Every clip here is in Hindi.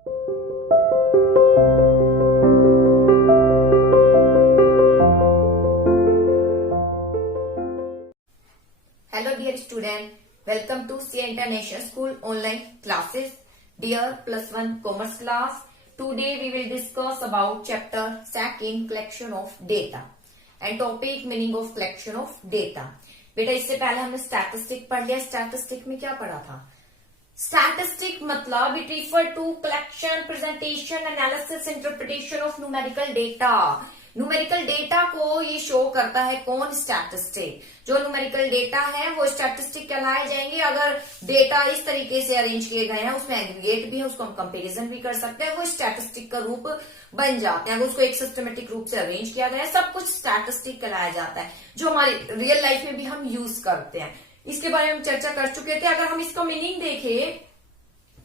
Hello dear student, welcome to CA International School online classes. Dear plus one commerce class, today we will discuss about chapter second collection of data and topic meaning of collection of data. बेटा इससे पहले हमने स्टैटिस्टिक पढ़ लिया। स्टैटिस्टिक में क्या पढ़ा था? स्टैटिस्टिक मतलब it refer to collection, presentation, analysis, interpretation of numerical data. Numerical data को ये शो करता है कौन? स्टैटिस्टिक। जो न्यूमेरिकल डेटा है वो स्टैटिस्टिक कहलाए जाएंगे अगर डेटा इस तरीके से अरेंज किए गए हैं, उसमें एग्रीगेट भी है, उसको हम कंपैरिजन भी कर सकते हैं, वो स्टैटिस्टिक का रूप बन जाते हैं। अगर उसको एक सिस्टमेटिक रूप से अरेंज किया गया है, सब कुछ स्टैटिस्टिक कहलाया जाता है, जो हमारी रियल लाइफ में भी हम यूज करते हैं। इसके बारे में हम चर्चा कर चुके थे। अगर हम इसका मीनिंग देखें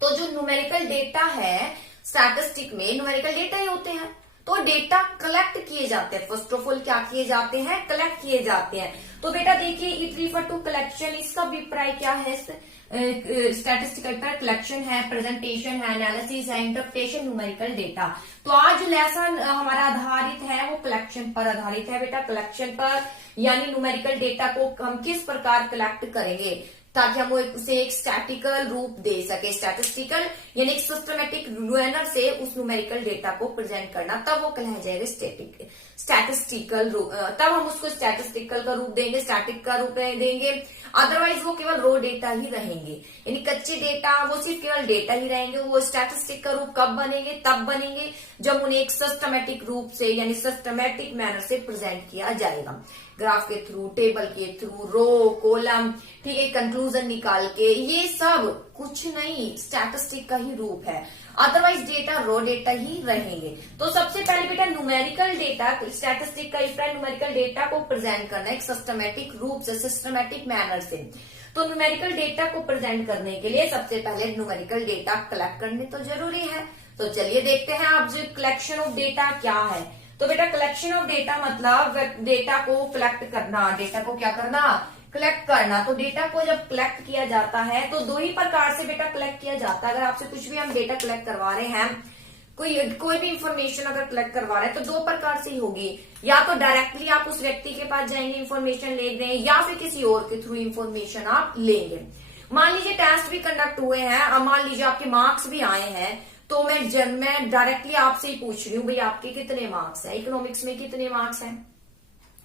तो जो न्यूमेरिकल डेटा है स्टैटिस्टिक में, न्यूमेरिकल डेटा ही होते हैं, तो डेटा कलेक्ट किए जाते हैं। फर्स्ट ऑफ ऑल क्या किए जाते हैं? कलेक्ट किए जाते हैं। तो बेटा देखिए, इट रिफर टू कलेक्शन, इसका अभिप्राय क्या है? स्टैटिस्टिकल पर कलेक्शन है, प्रेजेंटेशन है, एनालिसिस है, इंटरप्रिटेशन, न्यूमेरिकल डेटा। तो आज जो लेसन हमारा आधारित है वो कलेक्शन पर आधारित है बेटा। कलेक्शन पर यानी न्यूमेरिकल डेटा को हम किस प्रकार कलेक्ट करेंगे ताकि हम उसे एक स्टैटिकल रूप दे सके। स्टैटिस्टिकल यानी एक सिस्टमेटिक मैनर से उस न्यूमेरिकल डेटा को प्रेजेंट करना, तब वो कहलाया जाएगा स्टैटिस्टिकल रूप। तब हम उसको स्टैटिस्टिकल का रूप देंगे, स्टैटिक का रूप देंगे। अदरवाइज वो केवल रो डेटा ही रहेंगे, यानी कच्चे डेटा, वो सिर्फ केवल डेटा ही रहेंगे। वो स्टैटिस्टिक का रूप कब बनेंगे? तब बनेंगे जब उन्हें एक सिस्टमेटिक रूप से यानी सिस्टमेटिक मैनर से प्रेजेंट किया जाएगा, ग्राफ के थ्रू, टेबल के थ्रू, रो, कॉलम, ठीक है, कंक्लूजन निकाल के। ये सब कुछ नहीं, स्टैटिस्टिक का ही रूप है। अदरवाइज डेटा रो डेटा ही रहेंगे। तो सबसे पहले बेटा न्यूमेरिकल डेटा, स्टैटिस्टिक का अभिप्राय न्यूमेरिकल डेटा को प्रेजेंट करना एक सिस्टमेटिक रूप से, सिस्टमेटिक मैनर से। तो न्यूमेरिकल डेटा को प्रेजेंट करने के लिए सबसे पहले न्यूमेरिकल डेटा कलेक्ट करने तो जरूरी है। तो चलिए देखते हैं अब जो कलेक्शन ऑफ डेटा क्या है। तो बेटा कलेक्शन ऑफ डेटा मतलब डेटा को कलेक्ट करना। डेटा को क्या करना? कलेक्ट करना। तो डेटा को जब कलेक्ट किया जाता है तो दो ही प्रकार से बेटा कलेक्ट किया जाता है। अगर आपसे कुछ भी हम डेटा कलेक्ट करवा रहे हैं, कोई भी इंफॉर्मेशन अगर कलेक्ट करवा रहे हैं तो दो प्रकार से ही होगी। या तो डायरेक्टली आप उस व्यक्ति के पास जाएंगे, इंफॉर्मेशन ले रहे हैं, या फिर किसी और के थ्रू इंफॉर्मेशन आप लेंगे। मान लीजिए टेस्ट भी कंडक्ट हुए हैं, मान लीजिए आपके मार्क्स भी आए हैं, तो मैं डायरेक्टली आपसे ही पूछ रही हूँ भाई आपके कितने मार्क्स हैं, इकोनॉमिक्स में कितने मार्क्स हैं,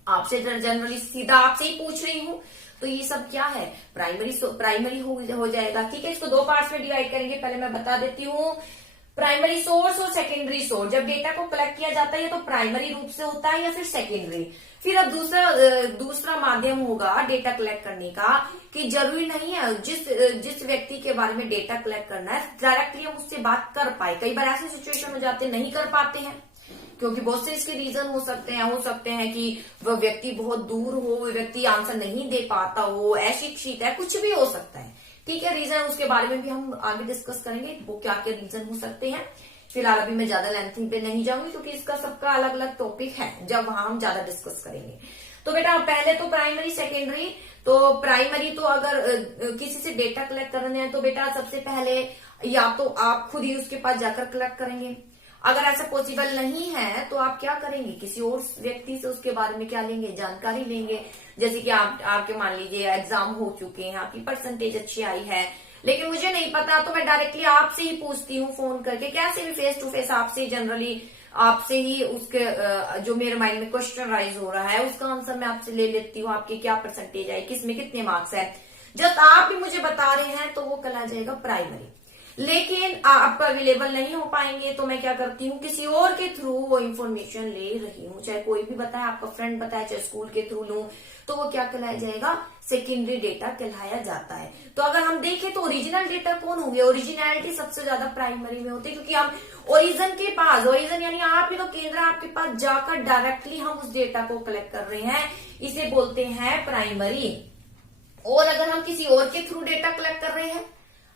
आपसे जनरली सीधा आपसे ही पूछ रही हूँ। तो ये सब क्या है? प्राइमरी हो जाएगा। ठीक है, इसको दो पार्ट्स में डिवाइड करेंगे। पहले मैं बता देती हूँ प्राइमरी सोर्स और सेकेंडरी सोर्स। जब डेटा को कलेक्ट किया जाता है तो प्राइमरी रूप से होता है या फिर सेकेंडरी। फिर अब दूसरा माध्यम होगा डेटा कलेक्ट करने का, कि जरूरी नहीं है जिस व्यक्ति के बारे में डेटा कलेक्ट करना है डायरेक्टली हम उससे बात कर पाए। कई बार ऐसे सिचुएशन हो जाते हैं नहीं कर पाते हैं, क्योंकि बहुत से इसके रीजन हो सकते हैं कि वह व्यक्ति बहुत दूर हो, वह व्यक्ति आंसर नहीं दे पाता हो, अशिक्षित है, कुछ भी हो सकता है। ठीक है, रीजन उसके बारे में भी हम आगे डिस्कस करेंगे वो क्या क्या रीजन हो सकते हैं। फिलहाल अभी मैं ज्यादा लेंथी पे नहीं जाऊंगी क्योंकि इसका सबका अलग अलग टॉपिक है, जब वहां हम ज्यादा डिस्कस करेंगे। तो बेटा पहले तो प्राइमरी, सेकेंडरी। तो प्राइमरी तो अगर किसी से डेटा कलेक्ट करने हैं तो बेटा सबसे पहले या तो आप खुद ही उसके पास जाकर कलेक्ट करेंगे। अगर ऐसा पॉसिबल नहीं है तो आप क्या करेंगे? किसी और व्यक्ति से उसके बारे में क्या लेंगे? जानकारी लेंगे। जैसे कि आपके मान लीजिए एग्जाम हो चुके हैं, आपकी परसेंटेज अच्छी आई है, लेकिन मुझे नहीं पता, तो मैं डायरेक्टली आपसे ही पूछती हूँ फोन करके, कैसे भी फेस टू फेस आपसे जनरली आपसे ही उसके जो मेरे माइंड में क्वेश्चन राइज हो रहा है उसका आंसर मैं आपसे ले लेती हूँ। आपकी क्या परसेंटेज आई, किसमें कितने मार्क्स है, जब आप भी मुझे बता रहे हैं तो वो कहला जाएगा प्राइमरी। लेकिन आप अवेलेबल नहीं हो पाएंगे तो मैं क्या करती हूँ, किसी और के थ्रू वो इन्फॉर्मेशन ले रही हूँ, चाहे कोई भी बताए, आपका फ्रेंड बताए, चाहे स्कूल के थ्रू लूं, तो वो क्या कहलाया जाएगा? सेकेंडरी डेटा कहलाया जाता है। तो अगर हम देखें तो ओरिजिनल डेटा कौन होंगे? ओरिजिनलिटी सबसे ज्यादा प्राइमरी में होती है, क्योंकि हम ओरिजिन के पास, ओरिजिन यानी आप ही तो केंद्र, आपके पास जाकर डायरेक्टली हम उस डेटा को कलेक्ट कर रहे हैं, इसे बोलते हैं प्राइमरी। और अगर हम किसी और के थ्रू डेटा कलेक्ट कर रहे हैं,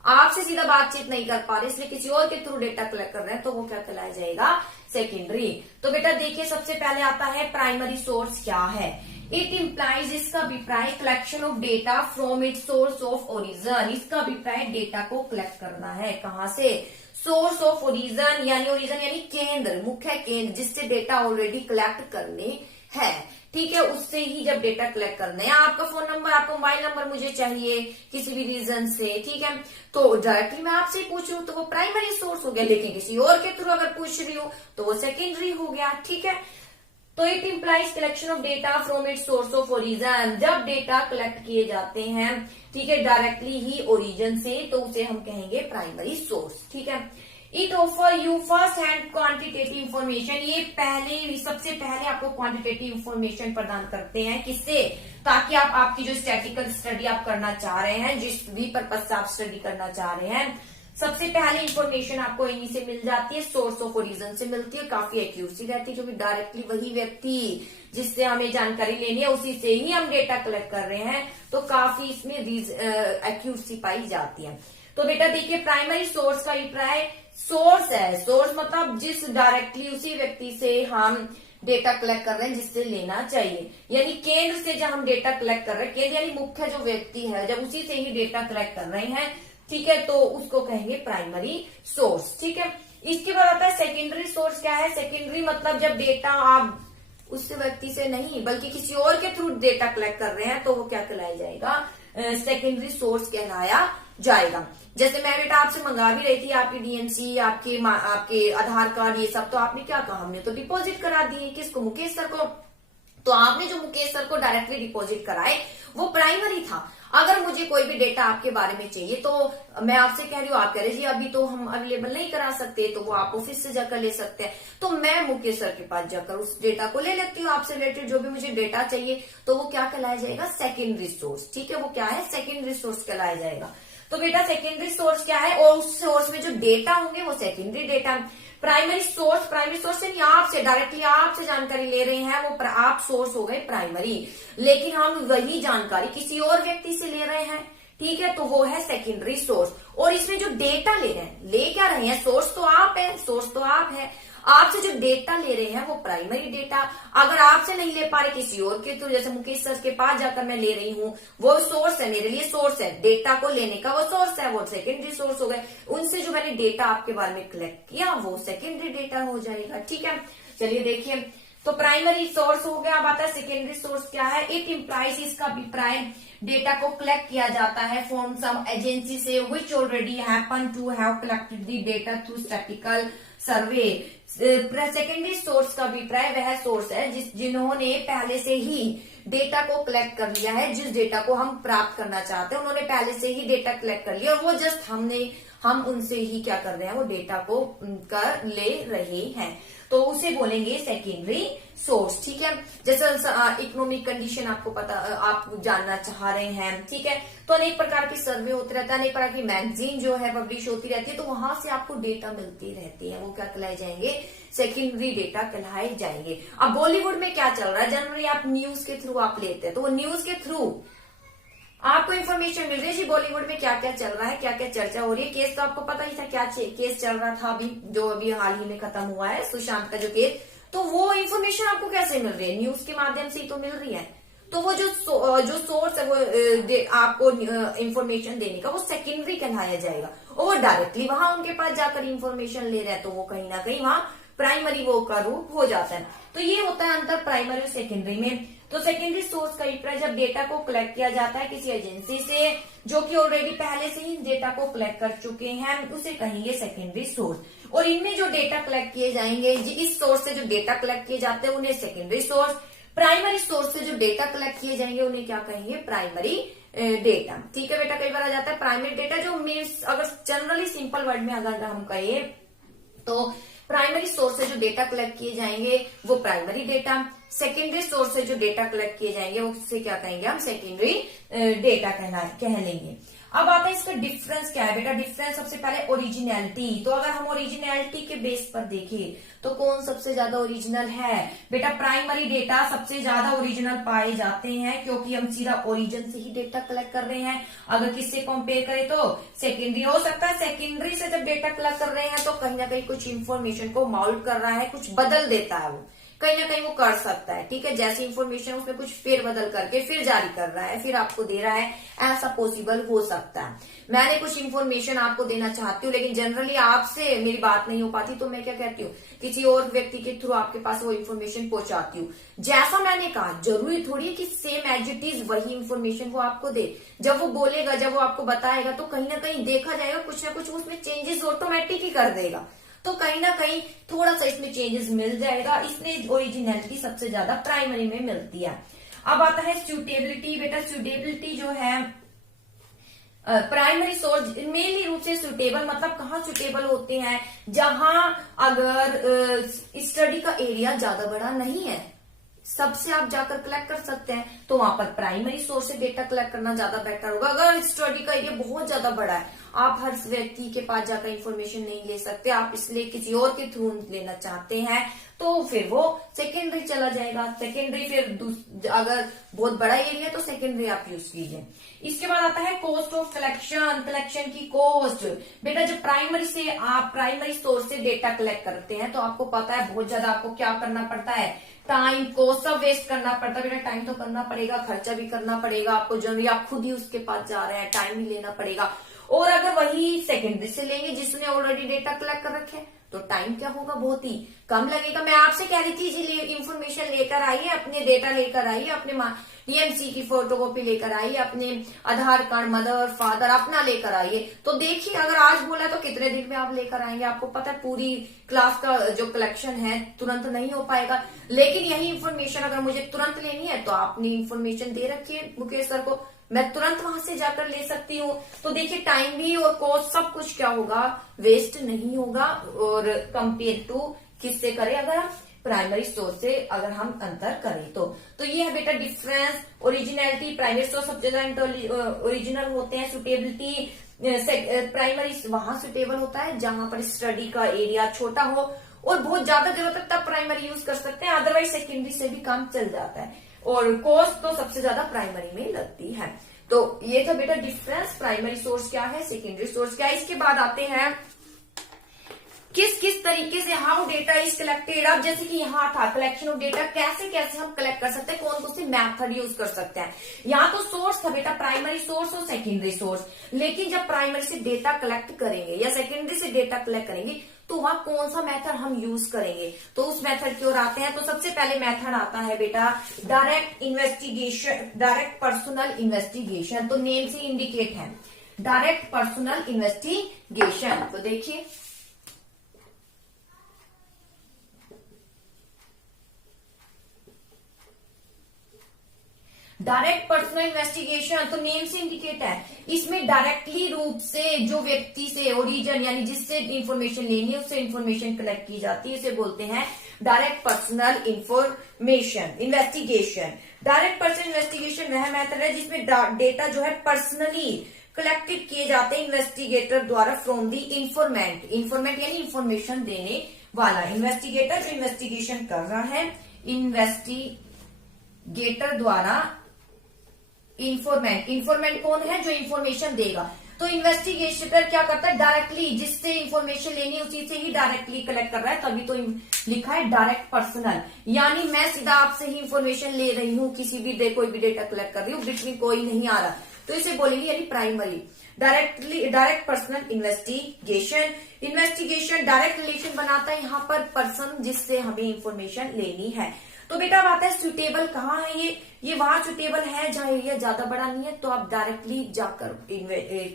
आपसे सीधा बातचीत नहीं कर पा रहे इसलिए किसी और के थ्रू डेटा कलेक्ट कर रहे हैं, तो वो क्या कहलाया जाएगा? सेकेंडरी। तो बेटा देखिए सबसे पहले आता है प्राइमरी सोर्स क्या है। इट इम्प्लाइज, इसका अभिप्राय collection of data from its source of origin, इसका अभिप्राय डेटा को कलेक्ट करना है। कहां से? सोर्स ऑफ ओरिजिन यानी केंद्र, मुख्य केंद्र जिससे डेटा ऑलरेडी कलेक्ट करने है, ठीक है, उससे ही जब डेटा कलेक्ट करना है। आपका फोन नंबर, आपका मोबाइल नंबर मुझे चाहिए किसी भी रीजन से, ठीक है, तो डायरेक्टली मैं आपसे पूछ रही हूँ तो वो प्राइमरी सोर्स हो गया, लेकिन किसी और के थ्रू अगर पूछ रही हूँ तो वो सेकेंडरी हो गया, ठीक है। तो it implies collection of data from its source of origin, जब डेटा कलेक्ट किए जाते हैं, ठीक है, डायरेक्टली ही ओरिजिन से, तो उसे हम कहेंगे प्राइमरी सोर्स, ठीक है। It offer you first hand quantitative information, ये सबसे पहले आपको क्वांटिटेटिव इंफॉर्मेशन प्रदान करते हैं, किससे? ताकि आप आपकी जो स्टैटिकल स्टडी आप करना चाह रहे हैं, जिस भी पर्पज से आप स्टडी करना चाह रहे हैं, सबसे पहले इंफॉर्मेशन आपको इन्हीं से मिल जाती है, सोर्स ऑफ ओरिजिन से मिलती है, काफी एक्यूरेसी रहती है, क्योंकि डायरेक्टली वही व्यक्ति जिससे हमें जानकारी लेनी है उसी से ही हम डेटा कलेक्ट कर रहे हैं, तो काफी इसमें एक्यूरेसी पाई जाती है। तो बेटा देखिए, प्राइमरी सोर्स का अभिप्राय सोर्स है, सोर्स मतलब जिस डायरेक्टली उसी व्यक्ति से हम डेटा कलेक्ट कर रहे हैं जिससे लेना चाहिए, यानी केंद्र से जब हम डेटा कलेक्ट कर रहे हैं, केंद्र यानी मुख्य जो व्यक्ति है, जब उसी से ही डेटा कलेक्ट कर रहे हैं, ठीक है, तो उसको कहेंगे प्राइमरी सोर्स, ठीक है। इसके बाद आता है सेकेंडरी सोर्स। क्या है सेकेंडरी? मतलब जब डेटा आप उस व्यक्ति से नहीं बल्कि किसी और के थ्रू डेटा कलेक्ट कर रहे हैं, तो वो क्या कहलाया जाएगा? सेकेंडरी सोर्स कहलाया जाएगा। जैसे मैं बेटा आपसे मंगा भी रही थी आपकी डीएनसी, आपके आधार कार्ड, ये सब, तो आपने क्या कहा? हमने तो डिपॉजिट करा दिए, किसको? मुकेश सर को। तो आपने जो मुकेश सर को डायरेक्टली डिपॉजिट कराए वो प्राइमरी था। अगर मुझे कोई भी डेटा आपके बारे में चाहिए तो मैं आपसे कह रही हूँ, आप कह रहे जी अभी तो हम अवेलेबल नहीं करा सकते, तो वो आप ऑफिस से जाकर ले सकते हैं, तो मैं मुकेश सर के पास जाकर उस डेटा को ले लेती हूँ, आपसे रिलेटेड जो भी मुझे डेटा चाहिए, तो वो क्या कहलाया जाएगा? सेकेंडरी सोर्स, ठीक है, वो क्या है? सेकेंडरी सोर्स कहलाया जाएगा। तो बेटा सेकेंडरी सोर्स क्या है? और उस सोर्स में जो डेटा होंगे वो सेकेंडरी डेटा। प्राइमरी सोर्स यानी आपसे डायरेक्टली आपसे जानकारी ले रहे हैं, वो आप सोर्स हो गए प्राइमरी, लेकिन हम वही जानकारी किसी और व्यक्ति से ले रहे हैं, ठीक है, तो वो है सेकेंडरी सोर्स। और इसमें जो डेटा ले रहे हैं, ले क्या रहे हैं? सोर्स तो आप है, सोर्स तो आप है, आपसे जो डेटा ले रहे हैं वो प्राइमरी डेटा। अगर आपसे नहीं ले पा रहे किसी और के थ्रू, जैसे मुकेश सर के पास जाकर मैं ले रही हूँ, वो सोर्स है, मेरे लिए सोर्स है, डेटा को लेने का वो सोर्स है, वो सेकेंडरी सोर्स हो गए। उनसे जो मैंने डेटा आपके बारे में कलेक्ट किया वो सेकेंडरी डेटा हो जाएगा, ठीक है। चलिए देखिए, तो प्राइमरी सोर्स हो गया। अब आता है सेकेंडरी सोर्स क्या है? इट इम्प्लाइज, इसका अभिप्राय डेटा को कलेक्ट किया जाता है फ्रॉम सम एजेंसी से which already happen to have collected the data through statical survey. Secondary source का अभिप्राय वह सोर्स है जिन्होंने पहले से ही डेटा को कलेक्ट कर लिया है, जिस डेटा को हम प्राप्त करना चाहते हैं उन्होंने पहले से ही डेटा कलेक्ट कर लिया, और वो जस्ट हम उनसे ही क्या कर रहे हैं? वो डेटा को कर ले रहे हैं, तो उसे बोलेंगे सेकेंडरी सोर्स, ठीक है। जैसे इकोनॉमिक कंडीशन आपको पता, आप जानना चाह रहे हैं, ठीक है, तो अनेक प्रकार की सर्वे होते रहते हैं, अनेक प्रकार की मैगजीन जो है पब्लिश होती रहती है, तो वहां से आपको डेटा मिलती रहती है, वो क्या कहलाए जाएंगे? सेकेंडरी डेटा कहलाए जाएंगे। अब बॉलीवुड में क्या चल रहा है? जनरली आप न्यूज के थ्रू आप लेते हैं, तो वो न्यूज के थ्रू आपको इन्फॉर्मेशन मिल रही है जी बॉलीवुड में क्या क्या चल रहा है, क्या क्या चर्चा हो रही है। केस तो आपको पता ही था, क्या केस चल रहा था अभी, जो अभी हाल ही में खत्म हुआ है, सुशांत का जो केस, तो वो इन्फॉर्मेशन आपको कैसे मिल रही है? न्यूज के माध्यम से ही तो मिल रही है। तो वो जो सोर्स है वो आपको इन्फॉर्मेशन देने का, वो सेकेंडरी कहलाया जाएगा, और वो डायरेक्टली वहां उनके पास जाकर इन्फॉर्मेशन ले रहे हैं, तो वो कहीं ना कहीं वहां प्राइमरी वो का रूप हो जाता है। तो ये होता है अंतर प्राइमरी और सेकेंडरी में। तो सेकेंडरी सोर्स का अभिप्राय जब डेटा को कलेक्ट किया जाता है किसी एजेंसी से जो कि ऑलरेडी पहले से ही डेटा को कलेक्ट कर चुके हैं, उसे कहेंगे सेकेंडरी सोर्स। और इनमें जो डेटा कलेक्ट किए जाएंगे, इस सोर्स से जो डेटा कलेक्ट किए जाते हैं उन्हें सेकेंडरी सोर्स, प्राइमरी सोर्स से जो डेटा कलेक्ट किए जाएंगे उन्हें क्या कहेंगे? प्राइमरी डेटा, ठीक है बेटा। कई बार आ जाता है प्राइमरी डेटा, जो मीन्स अगर जनरली सिंपल वर्ड में अगर हम कहें तो प्राइमरी सोर्स से जो डेटा कलेक्ट किए जाएंगे वो प्राइमरी डेटा, सेकेंडरी सोर्स से जो डेटा कलेक्ट किए जाएंगे उससे क्या कहेंगे? हम सेकेंडरी डेटा कह लेंगे। अब आता है इसका डिफरेंस क्या है बेटा? डिफरेंस सबसे पहले ओरिजिनलिटी। तो अगर हम ओरिजिनलिटी के बेस पर देखें तो कौन सबसे ज्यादा ओरिजिनल है बेटा? प्राइमरी डेटा सबसे ज्यादा ओरिजिनल पाए जाते हैं, क्योंकि हम सीधा ओरिजिन से ही डेटा कलेक्ट कर रहे हैं। अगर किससे कंपेयर करें तो सेकेंडरी हो सकता है, सेकेंडरी से जब डेटा कलेक्ट कर रहे हैं तो कहीं ना कहीं कुछ इंफॉर्मेशन को माउल्ट कर रहा है, कुछ बदल देता है, वो कहीं ना कहीं वो कर सकता है, ठीक है। जैसी इंफॉर्मेशन उसमें कुछ फेरबदल करके फिर जारी कर रहा है, फिर आपको दे रहा है, ऐसा पॉसिबल हो सकता है। मैंने कुछ इंफॉर्मेशन आपको देना चाहती हूँ, लेकिन जनरली आपसे मेरी बात नहीं हो पाती, तो मैं क्या कहती हूँ, किसी और व्यक्ति के थ्रू आपके पास वो इन्फॉर्मेशन पहुंचाती हूँ। जैसा मैंने कहा, जरूरी थोड़ी है कि सेम एज इट इज वही इन्फॉर्मेशन वो आपको दे। जब वो बोलेगा, जब वो आपको बताएगा, तो कहीं ना कहीं देखा जाएगा कुछ ना कुछ उसमें चेंजेस ऑटोमेटिक ही कर देगा, तो कहीं ना कहीं थोड़ा सा इसमें चेंजेस मिल जाएगा। इसमें ओरिजिनलिटी सबसे ज्यादा प्राइमरी में मिलती है। अब आता है सूटेबिलिटी। बेटा सूटेबिलिटी जो है, प्राइमरी सोर्स मेनली रूप से सुटेबल, मतलब कहाँ सुटेबल होते हैं, जहां अगर स्टडी का एरिया ज्यादा बड़ा नहीं है, सबसे आप जाकर कलेक्ट कर सकते हैं, तो वहां पर प्राइमरी सोर्स से डेटा कलेक्ट करना ज्यादा बेटर होगा। अगर स्टडी का एरिया बहुत ज्यादा बड़ा है, आप हर व्यक्ति के पास जाकर इंफॉर्मेशन नहीं ले सकते, आप इसलिए किसी और के थ्रू लेना चाहते हैं, तो फिर वो सेकेंडरी चला जाएगा। सेकेंडरी फिर अगर बहुत बड़ा एरिया तो सेकेंडरी आप यूज कीजिए। इसके बाद आता है कॉस्ट ऑफ कलेक्शन, कलेक्शन की कॉस्ट। बेटा जब प्राइमरी से आप प्राइमरी सोर्स से डेटा कलेक्ट करते हैं, तो आपको पता है बहुत ज्यादा आपको क्या करना पड़ता है, टाइम कॉस्ट सब वेस्ट करना पड़ता है। बेटा टाइम तो करना पड़ेगा, खर्चा भी करना पड़ेगा आपको, जरूरी आप खुद ही उसके पास जा रहे हैं, टाइम भी लेना पड़ेगा। और अगर वही सेकेंडरी से लेंगे जिसने ऑलरेडी डेटा कलेक्ट कर रखे हैं, तो टाइम क्या होगा, बहुत ही कम लगेगा। मैं आपसे कह रही थी जी इंफॉर्मेशन लेकर आइए, अपने डेटा लेकर आइए, अपने ईएमसी की फोटोकॉपी लेकर आइए, अपने आधार कार्ड, मदर फादर अपना लेकर आइए। तो देखिए अगर आज बोला तो कितने दिन में आप लेकर आएंगे। आपको पता है पूरी क्लास का जो कलेक्शन है तुरंत नहीं हो पाएगा, लेकिन यही इंफॉर्मेशन अगर मुझे तुरंत लेनी है, तो आपने इंफॉर्मेशन दे रखी है मुकेश सर को, मैं तुरंत वहां से जाकर ले सकती हूँ। तो देखिए टाइम भी और कॉस्ट सब कुछ क्या होगा, वेस्ट नहीं होगा। और कंपेयर टू किससे करें, अगर हम प्राइमरी सोर्स से अगर हम अंतर करें तो ये है बेटा डिफरेंस। ओरिजिनलिटी, प्राइमरी सोर्स सबसे ज्यादा ओरिजिनल होते हैं। सुटेबिलिटी, प्राइमरी वहां सुटेबल होता है जहां पर स्टडी का एरिया छोटा हो और बहुत ज्यादा जरूरत है, तब प्राइमरी यूज कर सकते हैं, अदरवाइज सेकेंडरी से भी काम चल जाता है। और कॉस्ट तो सबसे ज्यादा प्राइमरी में लगती है। तो ये था बेटा डिफरेंस, प्राइमरी सोर्स क्या है, सेकेंडरी सोर्स क्या है। इसके बाद आते हैं किस किस तरीके से हाउ डेटा इज कलेक्टेड। अब जैसे कि यहाँ था कलेक्शन ऑफ डेटा, कैसे कैसे हम कलेक्ट कर सकते हैं, कौन कौन से मेथड यूज कर सकते हैं। यहाँ तो सोर्स था बेटा प्राइमरी सोर्स और सेकेंडरी सोर्स, लेकिन जब प्राइमरी से डेटा कलेक्ट करेंगे या सेकेंडरी से डेटा कलेक्ट करेंगे, तो वहां कौन सा मेथड हम यूज करेंगे, तो उस मेथड की ओर आते हैं। तो सबसे पहले मेथड आता है बेटा direct investigation, direct personal investigation. तो नेम से इंडिकेट है डायरेक्ट पर्सनल इन्वेस्टिगेशन। तो देखिए डायरेक्ट पर्सनल इन्वेस्टिगेशन, तो नेम से इंडिकेट है, इसमें डायरेक्टली रूप से जो व्यक्ति से ओरिजिन यानी जिससे इंफॉर्मेशन लेनी है उससे इंफॉर्मेशन कलेक्ट की जाती है, इसे बोलते हैं direct personal information investigation. Direct personal investigation वह मेथड है जिसमें डेटा जो है पर्सनली कलेक्टेड किए जाते हैं इन्वेस्टिगेटर द्वारा फ्रॉम दी इंफॉर्मेंट। इंफॉर्मेंट यानी इंफॉर्मेशन देने वाला, इन्वेस्टिगेटर जो इन्वेस्टिगेशन कर रहा है, इन्वेस्टिगेटर द्वारा इंफॉर्मेंट, इंफॉर्मेंट कौन है, जो इंफॉर्मेशन देगा। तो इन्वेस्टिगेटर क्या करता है, डायरेक्टली जिससे इंफॉर्मेशन लेनी है उसी से ही डायरेक्टली कलेक्ट कर रहा है, तभी तो लिखा है डायरेक्ट पर्सनल, यानी मैं सीधा आपसे ही इंफॉर्मेशन ले रही हूँ, किसी भी कोई भी डेटा कलेक्ट कर रही हूँ, बीच में कोई नहीं आ रहा, तो इसे बोलेंगे यानी primary. Direct personal investigation, investigation direct relation बनाता है यहाँ पर पर्सन जिससे हमें इंफॉर्मेशन लेनी है। तो बेटा बात है सुटेबल कहाँ है, ये वहां सुटेबल है जहां एरिया ज्यादा बड़ा नहीं है, तो आप डायरेक्टली जाकर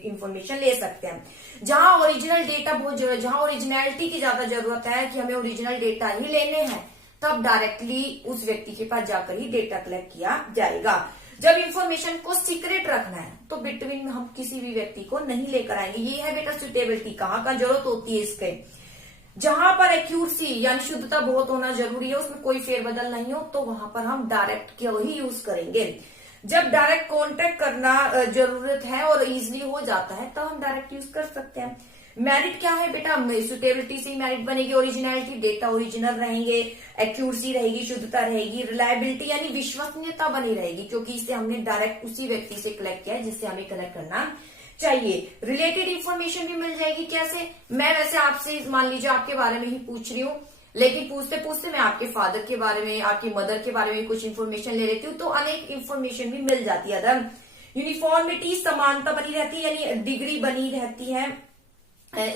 इंफॉर्मेशन ले सकते हैं। जहां ओरिजिनल डेटा बहुत जरूरत, जहां ओरिजिनलिटी की ज्यादा जरूरत है कि हमें ओरिजिनल डेटा ही लेने हैं, तब डायरेक्टली उस व्यक्ति के पास जाकर ही डेटा कलेक्ट किया जाएगा। जब इंफॉर्मेशन को सीक्रेट रखना है, तो बिटवीन में हम किसी भी व्यक्ति को नहीं लेकर आएंगे। ये है बेटा सुटेबिलिटी, कहाँ का जरूरत होती है इसके, जहां पर एक्यूरेसी यानी शुद्धता बहुत होना जरूरी है, उसमें कोई फेरबदल नहीं हो, तो वहां पर हम डायरेक्ट को ही यूज करेंगे। जब डायरेक्ट कांटेक्ट करना जरूरत है और इजीली हो जाता है, तब हम डायरेक्ट यूज कर सकते हैं। मेरिट क्या है बेटा, सुटेबिलिटी से मेरिट बनेगी, ओरिजिनलिटी डेटा ओरिजिनल रहेंगे, एक्यूरेसी रहेगी, शुद्धता रहेगी, रिलायबिलिटी यानी विश्वसनीयता बनी रहेगी, क्योंकि इसे हमने डायरेक्ट उसी व्यक्ति से कलेक्ट किया है जिससे हमें कलेक्ट करना चाहिए। रिलेटेड इंफॉर्मेशन भी मिल जाएगी, कैसे, मैं वैसे आपसे मान लीजिए आपके बारे में ही पूछ रही हूँ, लेकिन पूछते पूछते मैं आपके फादर के बारे में, आपकी मदर के बारे में कुछ इन्फॉर्मेशन ले लेती हूँ, तो अनेक इन्फॉर्मेशन भी मिल जाती है। अदर यूनिफॉर्मिटी, समानता बनी रहती है, यानी डिग्री बनी रहती है,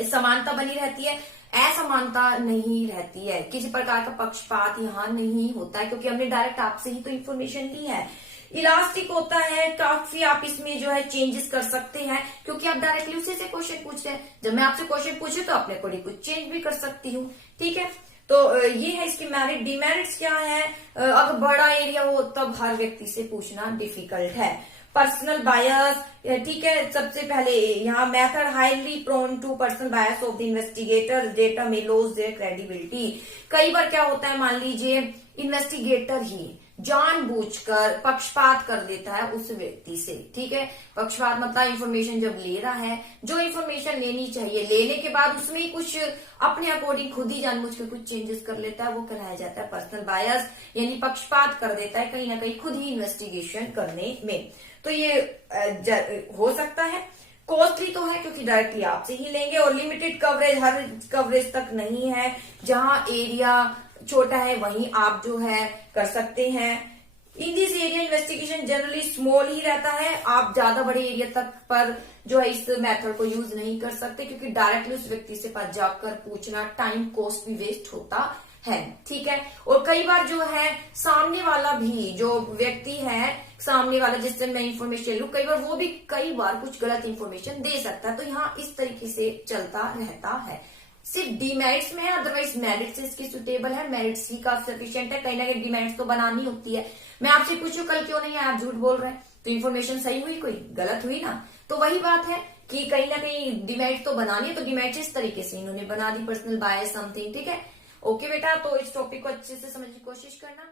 समानता बनी रहती है, असमानता नहीं रहती है। किसी प्रकार का पक्षपात यहाँ नहीं होता है, क्योंकि हमने डायरेक्ट आपसे ही तो इन्फॉर्मेशन ली है। इलास्टिक होता है, काफी आप इसमें जो है चेंजेस कर सकते हैं, क्योंकि आप डायरेक्टली उसी से क्वेश्चन पूछ रहे हैं। जब मैं आपसे क्वेश्चन पूछे तो अपने अकॉर्डिंग कुछ चेंज भी कर सकती हूँ, ठीक है। तो ये है इसकी मेरिट। डिमेरिट्स क्या है? अगर बड़ा एरिया हो तब हर व्यक्ति से पूछना डिफिकल्ट है। पर्सनल बायस, ठीक है, सबसे पहले यहाँ method highly prone to personal bias of the investigator, data में लॉस देयर क्रेडिबिलिटी। कई बार क्या होता है, मान लीजिए इन्वेस्टिगेटर ही जानबूझकर पक्षपात कर देता है उस व्यक्ति से, ठीक है। पक्षपात मतलब इंफॉर्मेशन जब ले रहा है, जो इंफॉर्मेशन लेनी चाहिए लेने के बाद उसमें कुछ अपने अकॉर्डिंग खुद ही जानबूझकर कुछ चेंजेस कर लेता है, वो कहलाया जाता है पर्सनल बायस, यानी पक्षपात कर देता है कहीं ना कहीं खुद ही इन्वेस्टिगेशन करने में। तो ये हो सकता है। कॉस्टली तो है क्योंकि डायरेक्टली आपसे ही लेंगे, और लिमिटेड कवरेज, हर कवरेज तक नहीं है। जहां एरिया छोटा है वहीं आप जो है कर सकते हैं। In this area investigation generally small ही रहता है, आप ज्यादा बड़े एरिया तक पर जो है इस मेथड को यूज नहीं कर सकते, क्योंकि डायरेक्टली उस व्यक्ति से पास जाकर पूछना टाइम कॉस्ट भी वेस्ट होता है, ठीक है। और कई बार जो है सामने वाला भी, जो व्यक्ति है सामने वाला जिससे मैं इंफॉर्मेशन लूं, कई बार वो भी कई बार कुछ गलत इंफॉर्मेशन दे सकता है। तो यहाँ इस तरीके से चलता रहता है। सिर्फ डीमेरिट्स में है, अदरवाइज मेरिट्स इसकी सुटेबल है, मेरिट्स ही का सफिशिएंट है। कहीं ना कहीं डीमेरिट्स तो बनानी होती है। मैं आपसे पूछूं कल क्यों नहीं आया, आप झूठ बोल रहे हैं, तो इन्फॉर्मेशन सही हुई, कोई गलत हुई ना। तो वही बात है कि कहीं ना कहीं डीमेरिट तो बनानी है, तो डीमेरिट्स इस तरीके से इन्होंने बना दी, पर्सनल बायस समथिंग, ठीक है। ओके बेटा, तो इस टॉपिक को अच्छे से समझने की कोशिश करना।